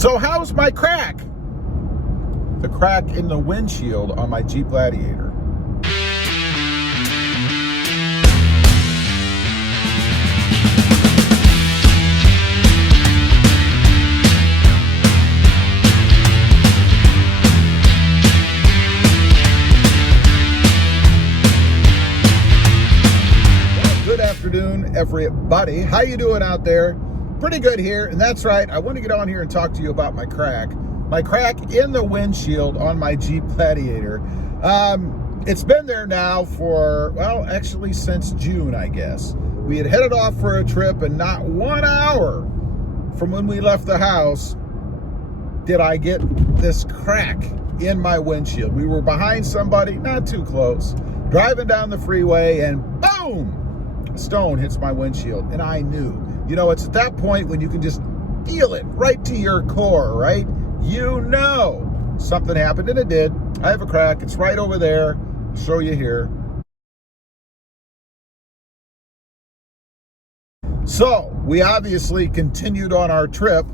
So how's my crack? The crack in the windshield on my Jeep Gladiator. Good afternoon, everybody. How you doing out there? Pretty good here, and that's right. I want to get on here and talk to you about my crack. My crack in the windshield on my Jeep Gladiator. It's been there now for, well, actually since June, I guess. We had headed off for a trip, and not 1 hour from when we left the house did I get this crack in my windshield. We were behind somebody, not too close, driving down the freeway, and boom! A stone hits my windshield, and I knew. You know, it's at that point when you can just feel it right to your core, right? You know something happened, and it did. I have a crack. It's right over there. I'll show you here. So we obviously continued on our trip.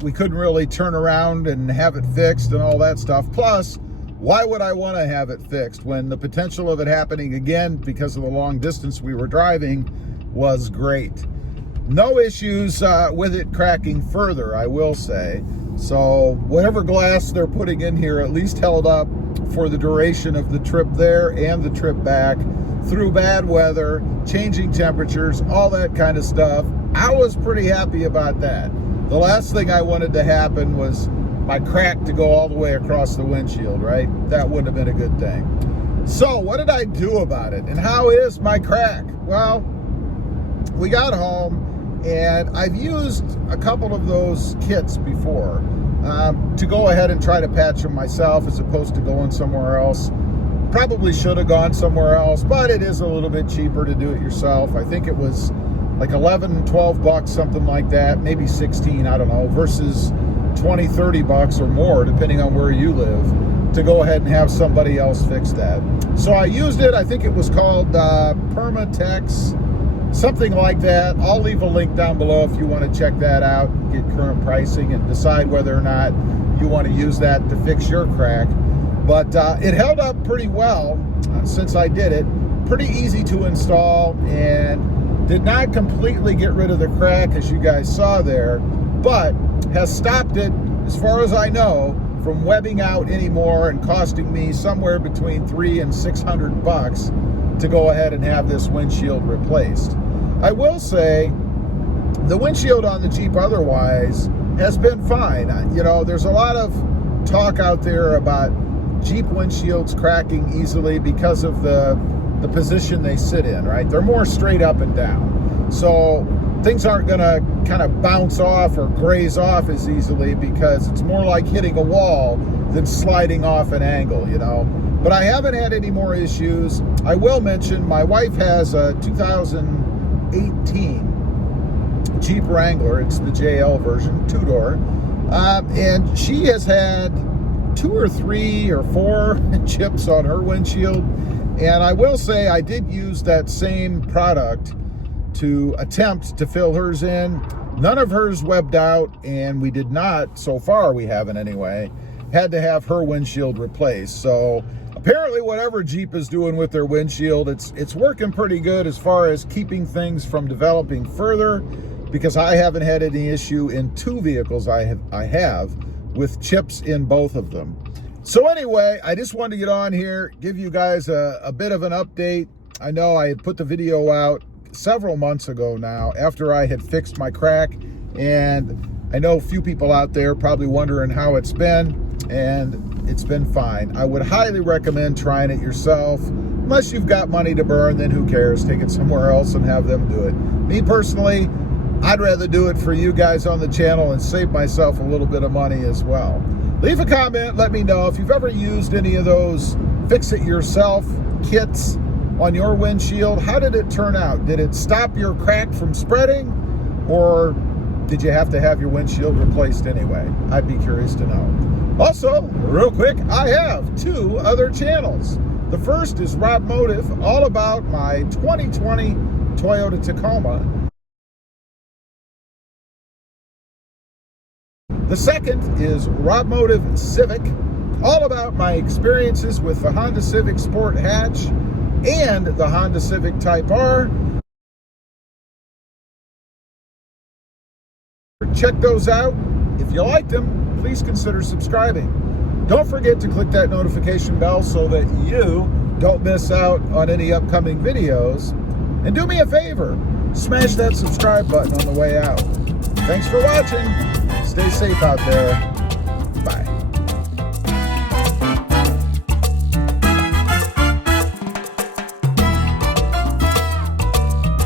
We couldn't really turn around and have it fixed and all that stuff. Plus, why would I want to have it fixed when the potential of it happening again because of the long distance we were driving was great? No issues with it cracking further, I will say. So whatever glass they're putting in here at least held up for the duration of the trip there and the trip back through bad weather, changing temperatures, all that kind of stuff. I was pretty happy about that. The last thing I wanted to happen was my crack to go all the way across the windshield, right? That wouldn't have been a good thing. So what did I do about it? And how is my crack? Well, we got home, and I've used a couple of those kits before to go ahead and try to patch them myself as opposed to going somewhere else. Probably should have gone somewhere else, but it is a little bit cheaper to do it yourself. I think it was like 11, 12 bucks, something like that, maybe 16, I don't know, versus 20, 30 bucks or more, depending on where you live, to go ahead and have somebody else fix that. So I used it. I think it was called Permatex, something like that. I'll leave a link down below if you want to check that out, get current pricing, and decide whether or not you want to use that to fix your crack. But it held up pretty well since I did it. Pretty easy to install, and did not completely get rid of the crack, as you guys saw there, but has stopped it, as far as I know, from webbing out anymore and costing me somewhere between $300 and $600 to go ahead and have this windshield replaced. I will say the windshield on the Jeep otherwise has been fine. You know, there's a lot of talk out there about Jeep windshields cracking easily because of the position they sit in, right? They're more straight up and down. So things aren't gonna kind of bounce off or graze off as easily because it's more like hitting a wall than sliding off an angle, you know? But I haven't had any more issues. I will mention my wife has a 2018 Jeep Wrangler. It's the JL version, two-door. And she has had 2 or 3 or 4 chips on her windshield. And I will say I did use that same product to attempt to fill hers in. None of hers webbed out, and we did not, so far we haven't anyway, had to have her windshield replaced. So apparently whatever Jeep is doing with their windshield, it's working pretty good as far as keeping things from developing further, because I haven't had any issue in 2 vehicles I have with chips in both of them. So anyway, I just wanted to get on here, give you guys a bit of an update. I know I had put the video out several months ago now after I had fixed my crack, and I know a few people out there probably wondering how it's been, and it's been fine. I would highly recommend trying it yourself. Unless you've got money to burn, then who cares? Take it somewhere else and have them do it. Me personally, I'd rather do it for you guys on the channel and save myself a little bit of money as well. Leave a comment, let me know if you've ever used any of those fix-it-yourself kits on your windshield. How did it turn out? Did it stop your crack from spreading, or did you have to have your windshield replaced anyway? I'd be curious to know. Also, real quick, I have 2 other channels. The first is Rob Motive, all about my 2020 Toyota Tacoma. The second is Robmotive Civic, all about my experiences with the Honda Civic Sport hatch and the Honda Civic Type R. Check those out. If you liked them, please consider subscribing. Don't forget to click that notification bell so that you don't miss out on any upcoming videos. And do me a favor, smash that subscribe button on the way out. Thanks for watching. Stay safe out there.